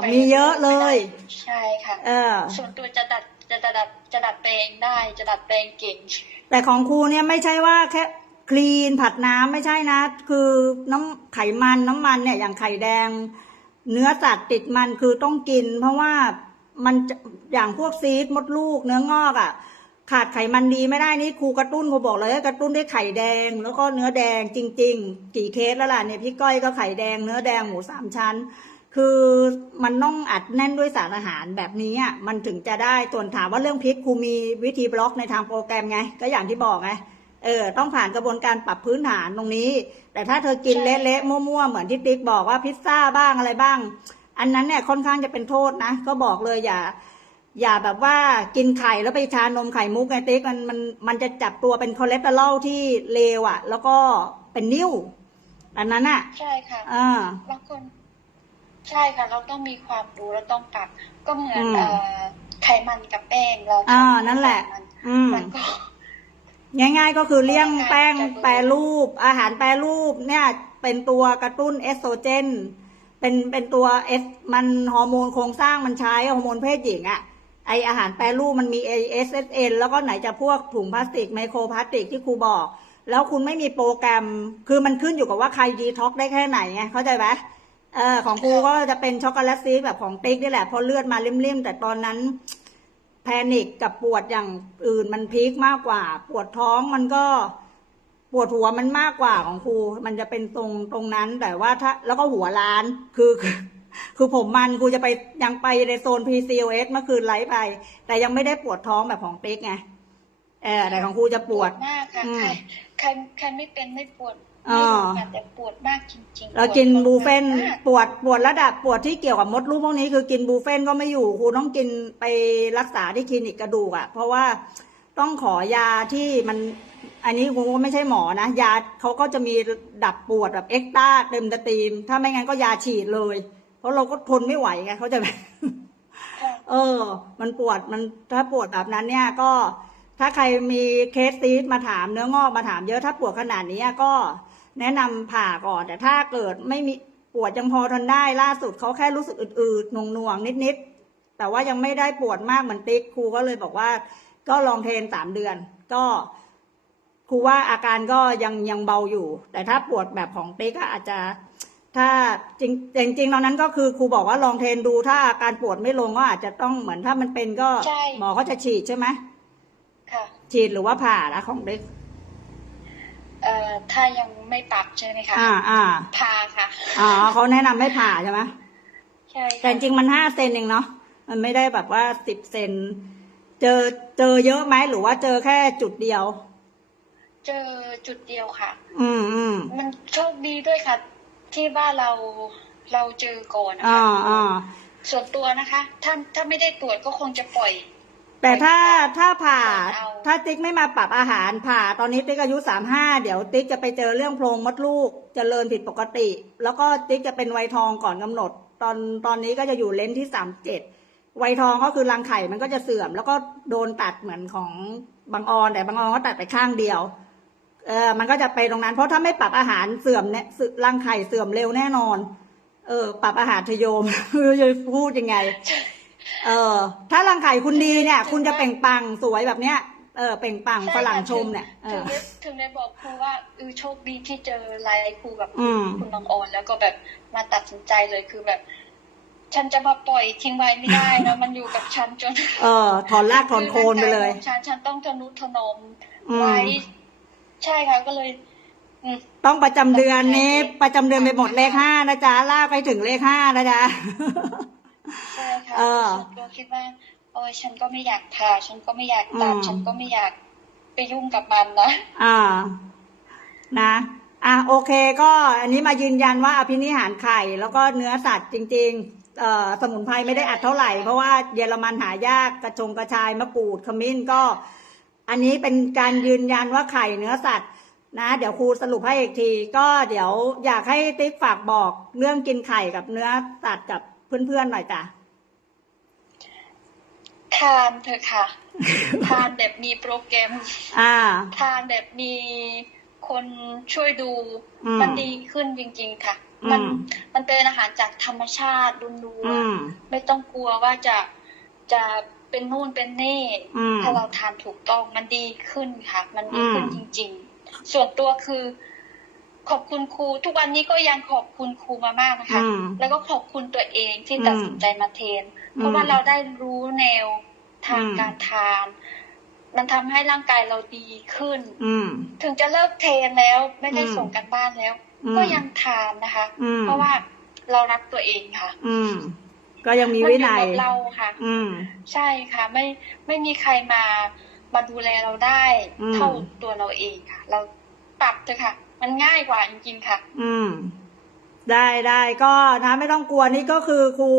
ไปมีเยอะเลย ใช่ค่ะเออส่วนตัวจะดัดจะจะดัดจะดัดแปลงได้จะดัดแปลงเก่ง แต่ของครูเนี่ยไม่ใช่ว่าแค่คลีนผัดน้ำไม่ใช่นะ คือน้ำไขมันน้ำมันเนี่ยอย่างไข่แดง เนื้อสัตว์ติดมันคือต้องกิน เพราะว่ามันจะอย่างพวกซีดมดลูกเนื้องอกอะ่ะ ขาดไขมันดีไม่ได้นี่ครูกระตุ้นครูบอกเลยให้กระตุ้นด้วยไข่แดง แล้วก็เนื้อแดงจริง ๆ กี่เคสแล้วล่ะเนี่ยพี่ก้อยก็ไข่แดงเนื้อแดงหมูสามชั้น คือมันต้องอัดแน่นด้วยสารอาหารแบบนี้อะมันถึงจะได้ส่วนถามว่าเรื่องพริกครูมีวิธีบล็อกในทางโปรแกรมไง ก็อย่างที่บอกไงเออต้องผ่านกระบวนการปรับพื้นฐานตรงนี้ แต่ถ้าเธอกินใช่เละๆมั่วๆเหมือนที่ติ๊กบอกว่าพิซซ่าบ้างอะไรบ้าง อันนั้นเนี่ยค่อนข้างจะเป็นโทษนะ ก็บอกเลยอย่า อย่าแบบว่ากินไข่แล้วไปทานนมไข่มุกไงติ๊กมันมันมันจะจับตัวเป็นคอเลสเตอรอลที่เลวอะ แล้วก็เป็นนิ่วอันนั้นอะ ใช่ค่ะอ่าบางคน ใช่ค่ะ เราต้องมีความรู้เราต้องปรับ ก็เหมือนอืม เอ่อไขมันกับแป้งเราอ่าทำนั่นแหละ มันอืม มันก็ ง่ายๆก็คือเลี่ยงแป้งจะดูแปรรูป อาหารแปรรูปเนี่ย เป็นตัวกระตุ้นเอสโตรเจน เป็นเป็นตัวเอสมันฮอร์โมนโครงสร้างมันใช้ฮอร์โมนเพศหญิงอะไออาหารแปรรูปมันมี ASSN แล้วก็ไหนจะพวกถุงพลาสติกไมโครพลาสติกที่ครูบอก แล้วคุณไม่มีโปรแกรม คือมันขึ้นอยู่กับว่าใครดีท็อกได้แค่ไหนไงเข้าใจไหม เออของครูก็จะเป็นช็อกโกแลตซีสแบบของติ๊กนี่แหละเพราะเลือดมาลิ่มๆแต่ตอนนั้น แพนิคกับปวดอย่างอื่นมันพีคมากกว่า ปวดท้องมันก็ปวดหัวมันมากกว่าของครู มันจะเป็นตรงตรงนั้นแต่ว่าถ้าแล้วก็หัวล้านคือคือคือผมมันครูจะไปยังไปในโซน PCOS เมื่อคืนไลฟ์ไป แต่ยังไม่ได้ปวดท้องแบบของติ๊กไงเออแต่ของครูจะปวดมากค่ะอืมใครใครใครไม่เป็นไม่ปวด อ๋ไม่อรู้ค่ะแต่ปวดมากจริงๆเรากินปวดบูเฟนมากปวดปวดระดับปวดที่เกี่ยวกับมดลูกพวกนี้คือกินบูเฟนก็ไม่อยู่ครูต้องกินไปรักษาที่คลินิกกระดูกอะ่ะ เพราะว่าต้องขอยาที่มัน อันนี้ครูก็ไม่ใช่หมอนะ ยาเขาก็จะมีดับปวดแบบเอ็กต้าเต็มสตรีม ถ้าไม่งั้นก็ยาฉีดเลย เพราะเราก็ทนไม่ไหวไงเขาใจะไหมค่ะเออ มันปวด มันถ้าปวดแบบนั้นเนี่ยก็ ถ้าใครมีเคสซีดมาถามเนื้องอกมาถามเยอะ ถ้าปวดขนาดนี้ก็ แนะนำผ่าก่อน แต่ถ้าเกิดไม่มีปวดยังพอทนได้ล่าสุดเขาแค่รู้สึกอืดๆหน่วงๆนิดๆแต่ว่ายังไม่ได้ปวดมากเหมือนติ๊กครูก็เลยบอกว่า ก็ลองเทรนสามเดือน ก็ครูว่าอาการก็ยังยังเบาอยู่ แต่ถ้าปวดแบบของติ๊กก็อาจจะ ถ้าจริงจริงๆตอนนั้นก็คือครูบอกว่าลองเทรนดูถ้าอาการปวดไม่ลงก็อาจจะต้องเหมือนถ้ามันเป็นก็ใช่หมอก็จะฉีดใช่ไหมค่ะฉีดหรือว่าผ่าละของเด็ก เอ่อถ้ายังไม่ปรับใช่ไหมคะอ่าอ่าพาค่ะอ๋อเขาแนะนำให้ผ่าใช่ไหมใช่แต่ค่ะจริงๆมันห้าเซนเองเนาะมันไม่ได้แบบว่าสิบเซนเจอเจอเยอะไหมหรือว่าเจอแค่จุดเดียว เจอจุดเดียวค่ะ อืมอืมมันโชคดีด้วยค่ะ ที่ว่าเราเราเจอก่อนนะอ่าคะอ่าส่วนตัวนะคะ ถ้าถ้าไม่ได้ตรวจก็คงจะปล่อย แต่ถ้าถ้าผ่าเอาถ้าติ๊กไม่มาปรับอาหารผ่าตอนนี้ติ๊กอายุสามห้าเดี๋ยวติ๊กจะไปเจอเรื่องโพรงมดลูกจเจริญผิดปกติ แล้วก็ติ๊กจะเป็นวัยทองก่อนกำหนด ตอนตอนนี้ก็จะอยู่เลนส์ที่สามเจ็ดวัยทองก็คือรังไข่มันก็จะเสื่อม แล้วก็โดนตัดเหมือนของบางออนแต่บางออนก็ตัดไปข้างเดียวเออมันก็จะไปตรงนั้น เพราะถ้าไม่ปรับอาหารเสื่อมเนี่ยสึรังไข่เสื่อมเร็วแน่นอน เออ ปรับอาหารทโยมจะพูดยังไง เออ ถ้ารังไข่คุณดีเนี่ย คุณจะเปล่งปลังสวยแบบเนี้ย เออ เปล่งปลังฝรั่งชมเนี่ย เอถึองได้ถึงได้บอกครูว่าเออโชคดีที่เจอไลฟ์ครูแบบอืม คุณน้องออนแล้วก็แบบมาตัดสินใจเลยคือแบบ ฉันจะมาปล่อยทิ้งไว้ไม่ได้นะมันอยู่กับฉันจน เออ ถอนรากถอนโคนไปเลย ฉันฉันต้องทนุถนอมอืม ไว้ ใช่ค่ะก็เลย อืมต้องประจำเดือนนี้ ประจำเดือนไปหมดเลขห้านะจ๊ะ ลากไปถึงเลขห้านะจ๊ะ ใช่ค่ะเออส่วนตัวคิดว่าโอ้ยฉันก็ไม่อยากผ่าฉันก็ไม่อยากตัดอืมฉันก็ไม่อยากไปยุ่งกับมันนะอ่า นะ อะโอเค ก็อันนี้มายืนยันว่าอภินิหารไข่แล้วก็เนื้อสัตว์จริง ๆเอ่อสมุนไพรไม่ได้อัดเท่าไหร่ เพราะว่าเยอรมันหายากกระชงกระชายมะกรูดขมิ้นก็ อันนี้เป็นการยืนยันว่าไข่เนื้อสัตว์ นะ เดี๋ยวครูสรุปให้อีกที ก็เดี๋ยวอยากให้ติ๊กฝากบอกเรื่องกินไข่กับเนื้อสัตว์กับ เพื่อนๆหน่อยจ้ะทานเถอะค่ะ ทานแบบมีโปรแกรมอ่าทานแบบมีคนช่วยดูอืมมันดีขึ้นจริง ๆ ค่ะ มันอืมมันเป็นอาหารจากธรรมชาติล้อืวนมๆไม่ต้องกลัวว่าจะจะเป็นนู่นเป็นนี่อืมถ้าเราทานถูกต้องมันดีขึ้นค่ะ มันดีขึ้นอืมจริง ๆ ส่วนตัวคือ ขอบคุณครูทุกวันนี้ก็ยังขอบคุณครูมามากนะคะอืมแล้วก็ขอบคุณตัวเองที่อืมตัดสินใจมาเทรนเพราะอืมว่าเราได้รู้แนวทางอืมการทาน มันทำให้ร่างกายเราดีขึ้น อืมถึงจะเลิกเทรนแล้วไม่ได้อืมส่งกันบ้านแล้วอืมก็ยังทานนะคะอืมเพราะว่าเรารักตัวเองค่ะ อืมก็ยังมีมัวิอยู่นัยกับเราค่ะ อืมใช่ค่ะ ไม่ไม่มีใครมามาดูแลเราได้อืมเท่าตัวเราเองค่ะ เราปรับเถอะค่ะ มันง่ายกว่าจริงๆค่ะ อืม ได้ได้ก็นะไม่ต้องกลัวนี่ก็คือครู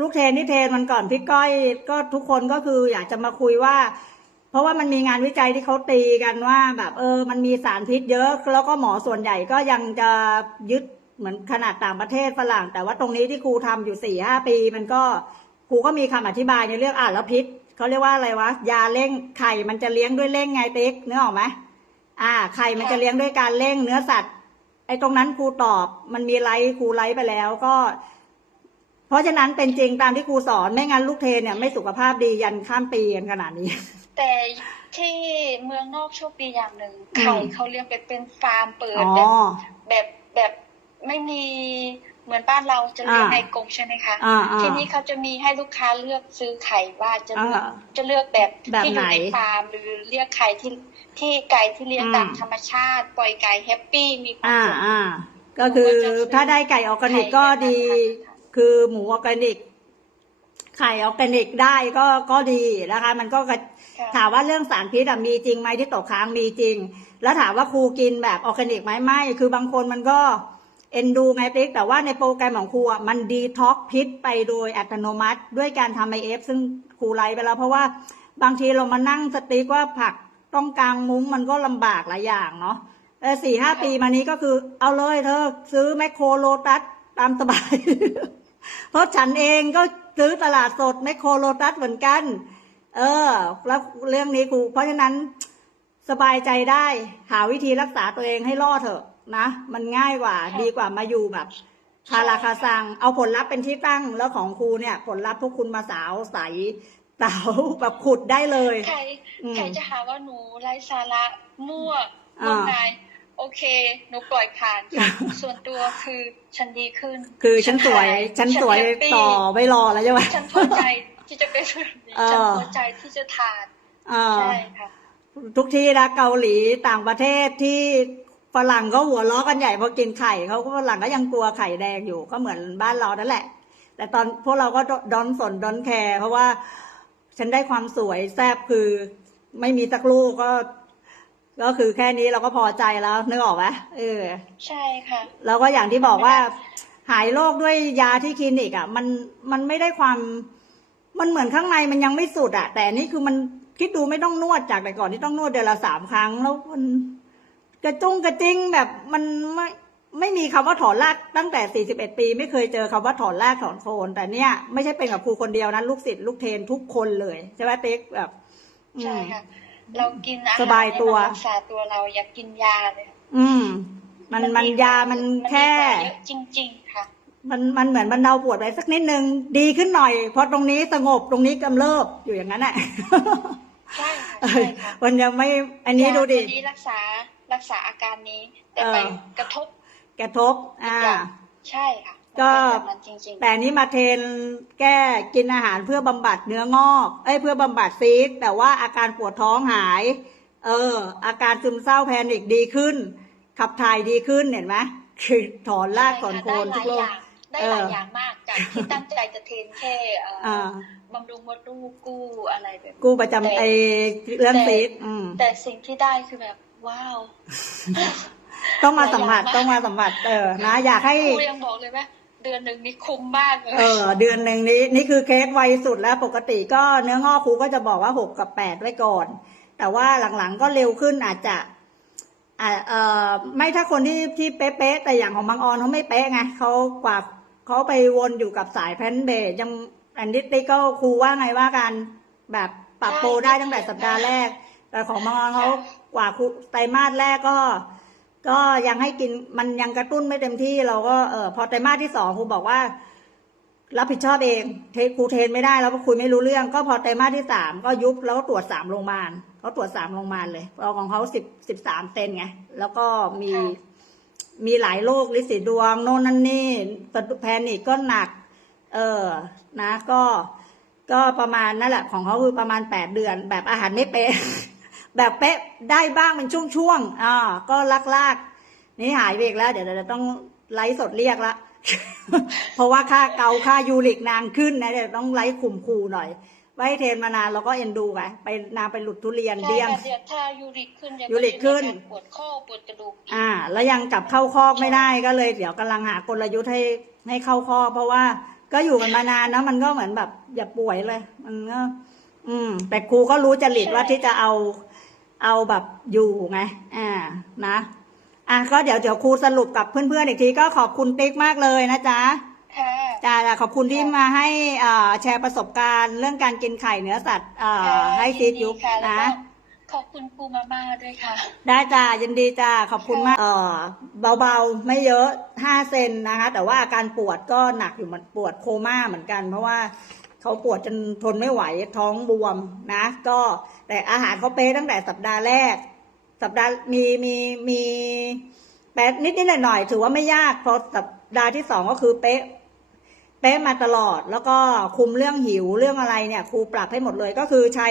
ลูกเทนที่เทนมันก่อนพี่ก้อยก็ทุกคนก็คืออยากจะมาคุยว่า เพราะว่ามันมีงานวิจัยที่เขาตีกันว่าแบบเออ มันมีสารพิษเยอะ แล้วก็หมอส่วนใหญ่ก็ยังจะยึดเหมือนขนาดต่างประเทศฝรั่ง แต่ว่าตรงนี้ที่ครูทำอยู่สี่ห้าปี มันก็ครูก็มีคำอธิบายในเรื่องอะแล้วพิษเขาเรียกว่าอะไรวะยาเร่งไข่มันจะเลี้ยงด้วยเร่งไงติ๊กเนื้อออกไหม อ่าไข่มันจะเลี้ยงด้วยการเร่งเนื้อสัตว์ ไอ้ตรงนั้นครูตอบ มันมีไลฟ์ครูไลฟ์ไปแล้วก็ เพราะฉะนั้นเป็นจริงตามที่ครูสอนไม่งั้นลูกเทนเนี่ยไม่สุขภาพดียันข้ามปีกันขนาดนี้ แต่ที่เมืองนอกโชคดีอย่างหนึ่งอืมไข่เขาเลี้ยงไปเป็นฟาร์มเปิดอ๋อแบบแบบแบบไม่มี เหมือนบ้านเราจะเลี้ยงอ่าในกรงใช่ไหมคะอ่าอ่าทีนี้เขาจะมีให้ลูกค้าเลือกซื้อไข่ว่าจะเลือกอ่าจะเลือกแบบแบบที่อยู่ในไหนฟาร์มหรือเลือกไข่ที่ที่ไก่ที่เลี้ยงอืมตามธรรมชาติ ปล่อยไก่แฮปปี้มีความอ่าสุขอ่าก็คือถ้าได้ไก่ออร์แกนิกก็ดี คือหมูออร์แกนิก ไข่ออร์แกนิกได้ก็ก็ดีนะคะ มันก็กระค่ะถามว่าเรื่องสารพิษอะมีจริงไหมที่ตกค้างมีจริง แล้วถามว่าครูกินแบบออร์แกนิกไหมไม่คือบางคนมันก็ เอ็นดูไงติ๊กแต่ว่าในโปรแกรมของครูอะมันดีท็อกพิษไปโดยอัตโนมัติ ด้วยการทำไอเอฟซึ่งครูไลฟ์ไปแล้ว เพราะว่าบางทีเรามานั่งสติ๊กว่าผักต้องกลางมุ้งมันก็ลำบากหลายอย่างเนาะเออสี่ห้าปีมานี้ก็คือ เอาเลยเธอ ซื้อแมคโครโลตัสตามสบาย เพราะฉันเองก็ซื้อตลาดสดแมคโครโลตัสเหมือนกัน เออ แล้วเรื่องนี้ครูเพราะฉะนั้นสบายใจได้ หาวิธีรักษาตัวเองให้รอดเถอะ นะ มันง่ายกว่าค่ะดีกว่ามาอยู่แบบคาราคาซัง เอาผลลัพธ์เป็นที่ตั้งแล้วของครูเนี่ย ผลลัพธ์พวกคุณมาสาวใสเต๋าแบบขุดได้เลย ใครอืมใครจะหาว่าหนูไร้สาระมั่วอ่างมงายโอเค หนูปล่อยผ่านค่ะส่วนตัวคือฉันดีขึ้น คือฉันสวยหาฉันสวยแฮปปี้ต่อไม่รอแล้วใช่ไหมฉันพอใจที่จะเป็นแบบนี้เออฉันพอใจที่จะทานเออใช่ค่ะทุกที่นะเกาหลีต่างประเทศที่ ฝรั่งก็หัวล้อกันใหญ่พอกินไข่เขาก็ฝรั่งก็ยังกลัวไข่แดงอยู่ก็เหมือนบ้านเรานั่นแหละ แต่ตอนพวกเราก็ดอนสนดอนแคร์เพราะว่าฉันได้ความสวยแซบคือไม่มีสักลูกก็ ก็คือแค่นี้เราก็พอใจแล้วนึกออกไหมเออ ใช่ค่ะแล้วก็อย่างที่บอกว่า หายโรคด้วยยาที่คลินิกอะ มันมันไม่ได้ความ มันเหมือนข้างในมันยังไม่สุดอะ แต่อันนี่คือมันคิดดูไม่ต้องนวดจากแต่ก่อนที่ต้องนวดเดือนละสามครั้งแล้วมันก ระจุ้งกระจิ้งแบบมันไม่ไม่มีคำว่าถอนรากตั้งแต่สี่สิบเอ็ดปี ไม่เคยเจอคำว่าถอนรากถอนโคนแต่เนี่ยไม่ใช่เป็นกับครูคนเดียวนะลูกศิษย์ลูกเทรนทุกคนเลยใช่ไหมเต๊กแบบอืมใช่ค่ะเรากินอาหารสบายตัวให้มันรักษาตัวเราอยากกินยาเลยอืม มันมันดีกว่ยามันแค่ดีกว่าเยอะจริง ๆ ค่ะ มันมันเหมือนบรรเทาปวดไปสักนิดนึงดีขึ้นหน่อยเพราะตรงนี้สงบตรงนี้กำเริบอยู่อย่างนั้นแหละใช่ค่ะใช่ค่ะมันยังไม่อันนี้ดูดิยาตัวนี้รักษา รักษาอาการนี้ แต่ไปเออกระทบ กระทบ อ่าอย่างใช่ค่ะ ก็มันเป็นแบบนั้นจริงแต่อันนี้มาเทรนแก้กินอาหารเพื่อบำบัดเนื้องอก เอ้ยเพื่อบำบัดซีสแต่ว่าอาการปวดท้องหาย เออ อาการซึมเศร้าแพนิคดีขึ้น ขับถ่ายดีขึ้นเห็นไหมคือถอนๆรากถอนโคนใช่ทุกค่ะโรได้คหลายอย่างได้หลายเอออย่างมากจากที่ตั้งใจจะเทรนแค่เอ่อออ่าบำรุงมดลูกกู้อะไรแบบนี้กู้ประจำไอเรื่องซีสอืมแต่สิ่งที่ได้คือแบบ ว้าวต้องมาสัมผัสหลายอย่างมากต้องมาสัมผัสเออนะอยากให้ครูยังบอกเลยว่าเดือนหนึ่งนี่คุ้มมากเลยเออ เดือนหนึ่งนี้นี่คือเคสไวสุดแล้วปกติก็เนื้องอกครูก็จะบอกว่าหกกับแปดไว้ก่อน แต่ว่าหลังๆก็เร็วขึ้นอาจจะอ่าเอ่อไม่ถ้าคนที่ที่เป๊ะๆแต่อย่างของบางออนเขาไม่เป๊ะไงเขากว่าเขาไปวนอยู่กับสายแพนเบสยังอันนี้ติ๊กก็ครูว่าไงว่ากันแบบปรับโปรได้ตั้งแต่สัปดาห์แรก แต่ของบางออนเขา กว่าครูไตรมาสแรกก็ ก็ยังให้กินมันยังกระตุ้นไม่เต็มที่เราก็เออพอไตรมาสที่สองครูบอกว่า รับผิดชอบเองเทครูเทนไม่ได้แล้วก็คุยไม่รู้เรื่อง ก็พอไตรมาสที่สามก็ยุบแล้วก็ตรวจสามโรงพยาบาลเขาตรวจสามโรงพยาบาลเลยเราของเขาสิบสิบสามเซนไงแล้วก็มีมีหลายโรคลิสีดวง โน่นนั่นนี่แพนิคก็หนัก เออนะ ก็ก็ประมาณนั่นแหละ ของเขาคือประมาณแปดเดือน แบบอาหารไม่เป๊ะ แบบเป๊ะได้บ้างเป็นช่วงๆอ่าก็ลากๆ นี่หายไปอีกแล้ว เดี๋ยวเราจะต้องไลฟ์สดเรียกละ เพราะว่าค่าเกาค่ายูริกนางขึ้นนะเดี๋ยวต้องไลฟ์ข่มขู่หน่อยไว้เทรนมานานเราก็เอ็นดูไปไปนางไปหลุดทุเรียนใช่เดียมค่ะเดี๋ยวถ้ายูริกขึ้นเดี๋วยูริกขึ้นจะมีอาารปวดข้อปวดกระดูกอีกอ่า แล้วยังกลับเข้าคอกไม่ได้ก็เลย เดี๋ยวกำลังหากลยุทธ์ให้ให้เข้าคอกเพราะว่าก็อยู่กันมานานนะมันก็เหมือนแบบอย่าป่วยเลย มันก็อืม แต่ครูก็รู้จริตว่าที่จะเอา เอาแบบอยู่ไง อ่า นะ อะก็เดี๋ยวเดี๋ยวครูสรุปกับเพื่อนๆอีกทีก็ขอบคุณติ๊กมากเลยนะจ๊ะค่ะจ้าจ้ะขอบคุณที่มาให้อ่าแชร์ประสบการณ์ เรื่องการกินไข่เนื้อสัตว์อ่าค่ะให้ซีดยุบนดีค่ะแล้วนะ ก็ขอบคุณครูมาม่าด้วยค่ะ ได้จ้ายินดีจ้าขอบคุณมากเออเบาๆ ไม่เยอะห้าเซนนะคะ แต่ว่าอาการปวดก็หนักอยู่เหมันปวดโคม่าเหมือนกัน เพราะว่า เขาปวดจนทนไม่ไหวท้องบวมนะ ก็แต่อาหารเขาเป๊ะตั้งแต่สัปดาห์แรก สัปดาห์มีมีมีแปดนิดนิดหน่อยหน่อยถือว่าไม่ยากพอสัปดาห์ที่สองก็คือเป๊ะเป๊ะมาตลอดแล้วก็คุมเรื่องหิวเรื่องอะไรเนี่ย ครูปรับให้หมดเลยก็คือใช้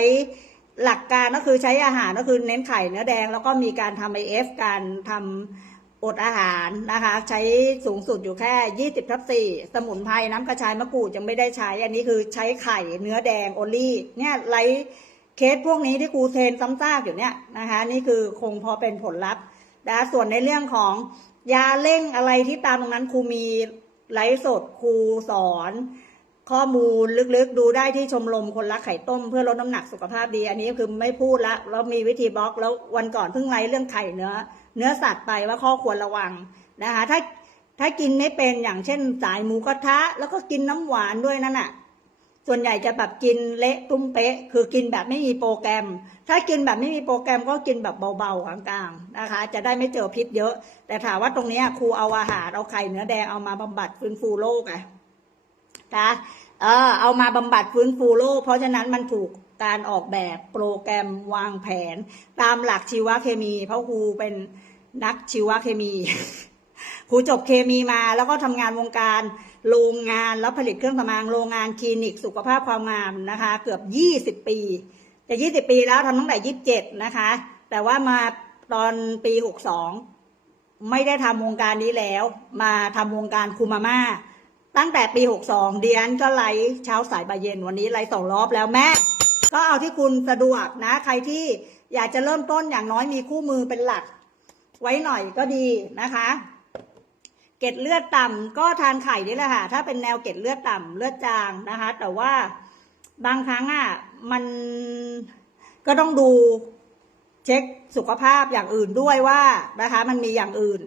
หลักการก็คือใช้อาหารก็คือเน้นไข่เนื้อแดง แล้วก็มีการทำไอเอฟการทำ อดอาหารนะคะ ใช้สูงสุดอยู่แค่ 20ทับ4สมุนไพรน้ำกระชายมะกรูดยังไม่ได้ใช้ อันนี้คือใช้ไข่เนื้อแดงโอลี่ เนี่ยไลท์เคสพวกนี้ที่ครูเทรนซ้ำซากอยู่เนี่ยนะคะ นี่คือคงพอเป็นผลลัพธ์นะส่วนในเรื่องของยาเร่งอะไรที่ตามตรงนั้นครูมีไลฟ์สดครูสอน ข้อมูลลึกๆ ดูได้ที่ชมรมคนรักไข่ต้มเพื่อลดน้ำหนักสุขภาพดี อันนี้คือไม่พูดละแล้วมีวิธีบล็อก แล้ววันก่อนเพิ่งไลฟ์เรื่องไข่เนื้อ เนื้อสัตว์ไปว่าข้อควรระวังนะคะ ถ้าถ้ากินไม่เป็นอย่างเช่น สายหมูกระทะ แล้วก็กินน้ำหวานด้วยนั่นน่ะ ส่วนใหญ่จะแบบกินเละตุ้มเป๊ะ คือกินแบบไม่มีโปรแกรม ถ้ากินแบบไม่มีโปรแกรมก็กินแบบเบาๆกลางๆนะคะ จะได้ไม่เจอพิษเยอะ แต่ถามว่าตรงนี้ครูเอาอาหารเอาไข่เนื้อแดงเอามาบำบัดฟื้นฟูโรคอะ นะเออเอามาบำบัดฟื้นฟูโรคเพราะฉะนั้นมันถูกการออกแบบโปรแกรมวางแผน ตามหลักชีวเคมี เพราะครูเป็นนักชีวเคมีครูจบเคมีมาแล้วก็ทำงานวงการโรงงานแล้วผลิตเครื่องสำอางโรงงานคลินิกสุขภาพความงามนะคะ เกือบยี่สิบปีจะยี่สิบปีแล้วทำตั้งแต่ยี่สิบเจ็ดนะคะ แต่ว่ามาตอนปีหกสองไม่ได้ทำวงการนี้แล้ว มาทำวงการคูมาม่า ตั้งแต่ปีหกสองเดียนก็ไลฟ์เช้าสายบ่ายเย็นวันนี้ไลฟ์สองรอบแล้วแม่ ก็เอาที่คุณสะดวกนะ ใครที่อยากจะเริ่มต้นอย่างน้อยมีคู่มือเป็นหลัก ไว้หน่อยก็ดีนะคะ เกล็ดเลือดต่ำก็ทานไข่นี่แหละค่ะ ถ้าเป็นแนวเกล็ดเลือดต่ำเลือดจางนะคะ แต่ว่าบางครั้งอะมันก็ต้องดูเช็คสุขภาพอย่างอื่นด้วยว่านะคะ มันมีอย่างอื่น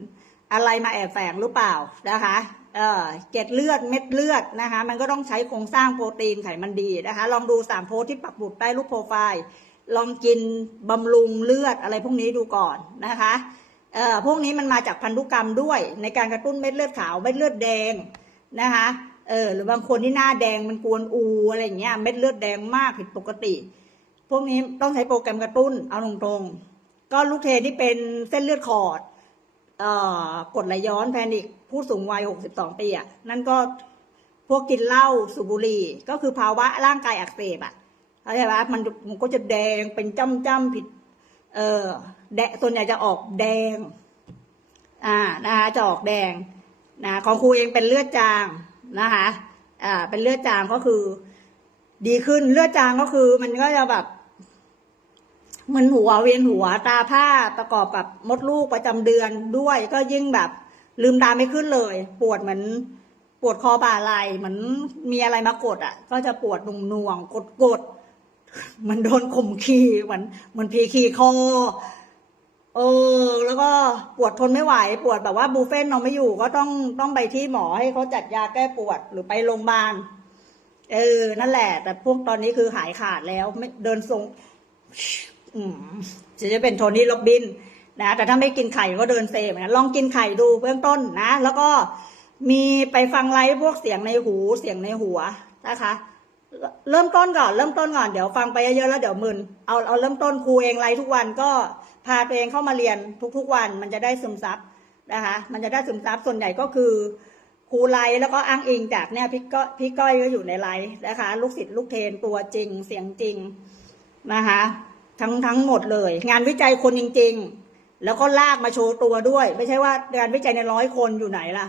อะไรมาแอบแฝงหรือเปล่านะคะ เออเกล็ดเลือดเม็ดเลือดนะคะ มันก็ต้องใช้โครงสร้างโปรตีนไขมันดีนะคะ ลองดูสามโพสต์ที่ปักหมุดใต้รูปโปรไฟล์ลองกินบำรุงเลือดอะไรพวกนี้ดูก่อนนะคะเออพวกนี้มันมาจากพันธุกรรมด้วยในการกระตุ้นเม็ดเลือดขาวเม็ดเลือดแดงนะคะเออหรือบางคนที่หน้าแดงมันกวนอูอะไรอย่างเงี้ยเม็ดเลือดแดงมากผิดปกติ พวกนี้ต้องใช้โปรแกรมกระตุ้นเอาตรงๆก็ลูกเทนที่เป็นเส้นเลือดขอดเออกดไหลย้อนแพนิค ผู้สูงวัย 62 ปีอะนั่นก็พวกกินเหล้าสูบบุหรี่ก็คือภาวะร่างกายอักเสบอะเข้าใจปะมันมันก็จะแดงเป็นจ้ำจ้ำผิด เออแดงส่วนใหญ่จะออกแดง อ่านะคะจะออกแดงนะของครูเองเป็นเลือดจางนะคะอ่า เป็นเลือดจางก็คือ ดีขึ้นเลือดจางก็คือ มันก็จะแบบมือนหัวเวียนหัวตาผ้าประกอบกับมดลูกประจำเดือนด้วยก็ยิ่งแบบ ลืมตาไม่ขึ้นเลย ปวดเหมือน ปวดคอบ่าไหลเหมือนมีอะไรมากดอะ ก็จะปวดหน่วงๆกดกดๆมันโดนข่มขีเหมือนเหมือนพีขีคอเออ แล้วก็ปวดทนไม่ไหว ปวดแบบว่าบูเฟ่นนอนไม่อยู่ก็ต้องต้องไปที่หมอให้เขาจัดยาแก้ปวดหรือไปโรงพยาบาลเออ นั่นแหละ แต่พวกตอนนี้คือหายขาดแล้ว ไม่เดินทรง อืมจะจะเป็นโทนี่โรบบิน นะแต่ถ้าไม่กินไข่ก็เดินเซเหมือนกันลองกินไข่ดูเบื้องต้นนะ แล้วก็มีไปฟังไลฟ์พวกเสียงในหูเสียงในหัวนะคะ เริ่มต้นก่อนเริ่มต้นก่อนเดี๋ยวฟังไปเยอะๆแล้วเดี๋ยวมึนเอาเอาเริ่มต้นครูเองไลฟ์ทุกวันก็พาตัวเองเข้ามาเรียนทุกๆวัน มันจะได้ซึมซับนะคะ มันจะได้ซึมซับส่วนใหญ่ก็คือครูไลฟ์แล้วก็อ้างอิงจากเนี่ยพี่ก้อยพี่ก้อยก็อยู่ในไลฟ์นะคะ ลูกศิษย์ลูกเทนตัวจริงเสียงจริงนะคะ ทั้งทั้งหมดเลย งานวิจัยคนจริง ๆ แล้วก็ลากมาโชว์ตัวด้วย ไม่ใช่ว่างานวิจัยในร้อยคนอยู่ไหนล่ะ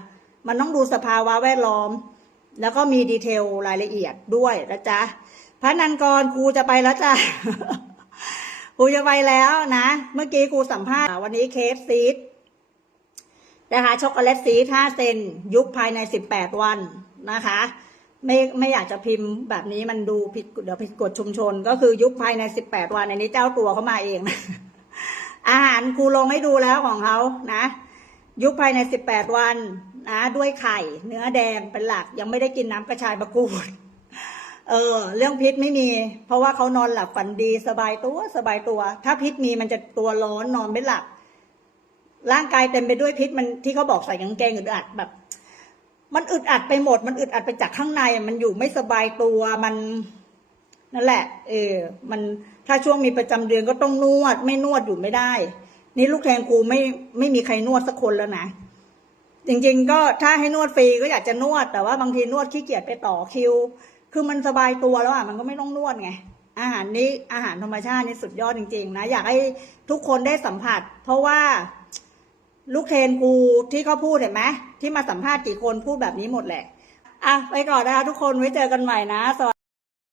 มันต้องดูสภาวะแวดล้อม แล้วก็มีดีเทลรายละเอียดด้วยนะจ๊ะพระนันกรครูจะไปแล้วจ้ะครูจะไปแล้วนะ เมื่อกี้ครูสัมภาษณ์วันนี้เคฟซีดนะคะช็อกโกแลตซีด5เซนยุบภายใน 18 วันนะคะ ไม่ไม่อยากจะพิมพ์แบบนี้มันดูผิดเดี๋ยวผิดกฎชุมชน ก็คือยุบภายใน 18 วันอันนี้เจ้าตัวเขามาเองนะ อาหารครูลงให้ดูแล้วของเขานะ ยุบภายใน18วันนะ ด้วยไข่ เนื้อแดงเป็นหลัก ยังไม่ได้กินน้ำกระชายมะกรูดเออ เรื่องพิษไม่มี เพราะว่าเขานอนหลับฝันดีสบายตัวสบายตัว ถ้าพิษมีมันจะตัวร้อนนอนไม่หลับ ร่างกายเต็มไปด้วยพิษมันที่เขาบอกใส่กางเกงอึดอัดแบบ มันอึดอัดไปหมด มันอึดอัดไปจากข้างในมันอยู่ไม่สบายตัวมัน นั่นแหละ เออ มันถ้าช่วงมีประจำเดือนก็ต้องนวด ไม่นวดอยู่ไม่ได้ นี่ลูกแทนครูไม่ไม่มีใครนวดสักคนแล้วนะจริงๆ ก็ถ้าให้นวดฟรีก็อยากจะนวด แต่ว่าบางทีนวดขี้เกียจไปต่อคิว คือมันสบายตัวแล้วอะมันก็ไม่ต้องนวดไงอาหารนี้อาหารธรรมชาตินี่สุดยอดจริง ๆ นะ อยากให้ทุกคนได้สัมผัส เพราะว่าลูกเทนครูที่เขาพูดเห็นไหมที่มาสัมภาษณ์กี่คนพูดแบบนี้หมดแหละอะไปก่อนนะคะทุกคนไว้เจอกันใหม่นะสวัสดี